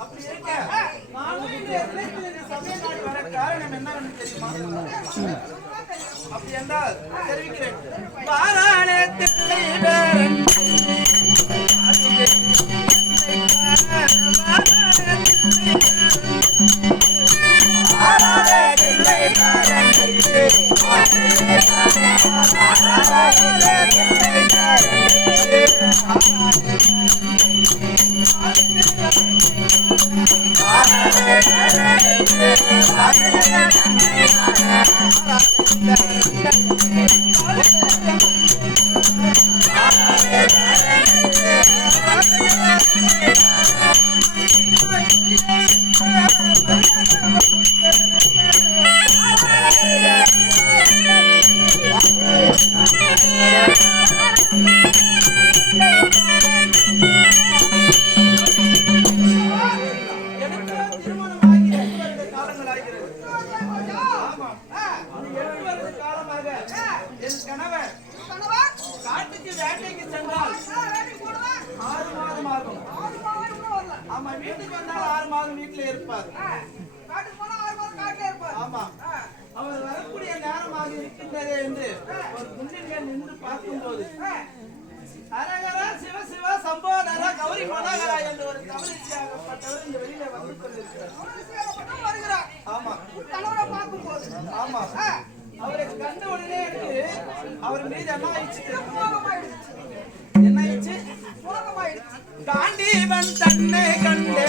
அப்படி இருக்க நானும் இந்த சமயநாடு வர காரணம் என்னன்னு தெரியுமா? அப்படி என்றால் தெரிவிக்கிறேன். அவர் வரக்கூடிய நேரமாக இருக்கின்றதே என்று ஒரு குன்றின் நின்று பார்க்கும்போது அரகரா சிவ சிவ சம்போதர கௌரி மனோகரா என்று ஒரு தமிழிசையாகப்பட்டவர் இந்த வெளியில வந்து கொண்டிருக்கிறார். ஆமா, கணவரை பார்க்கும்போது ஆமா அவரை கண்ட உடனே அவர் மீது என்ன ஆயிடுச்சு? காண்டீவன் தன்னை கண்டு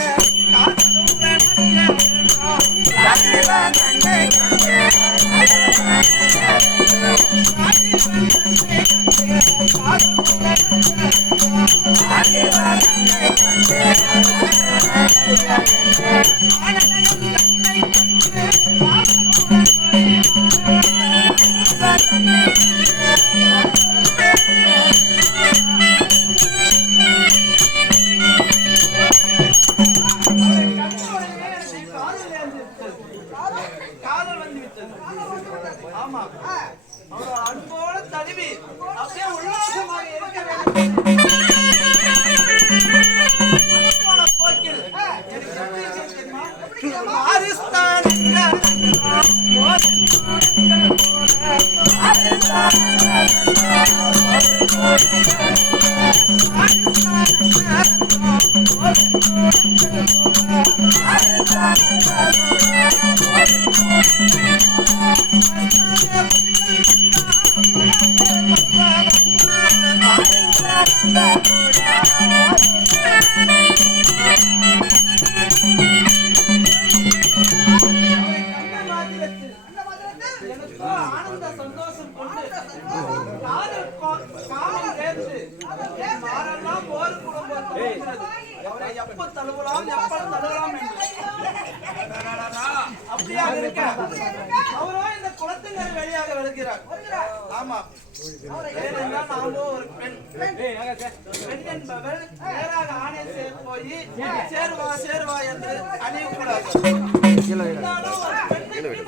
சேருவா என்று அணியக்கூடாது.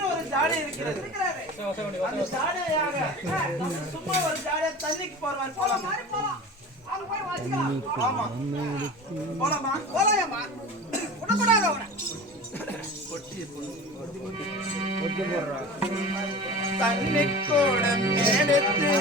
ஒரு ஜாடி இருக்கிறது. அந்த ஜாடையாக சும்மா ஒரு ஜாடியை தண்ணிக்கு போறவன் போலாமா? ஆமா போலாமா? போலாமா? உடக்கூடாது அவனை தண்ணி கூடம் எடுத்து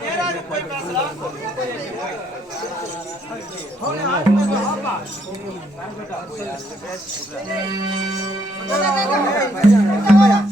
நேராக போய் பேசலாம்.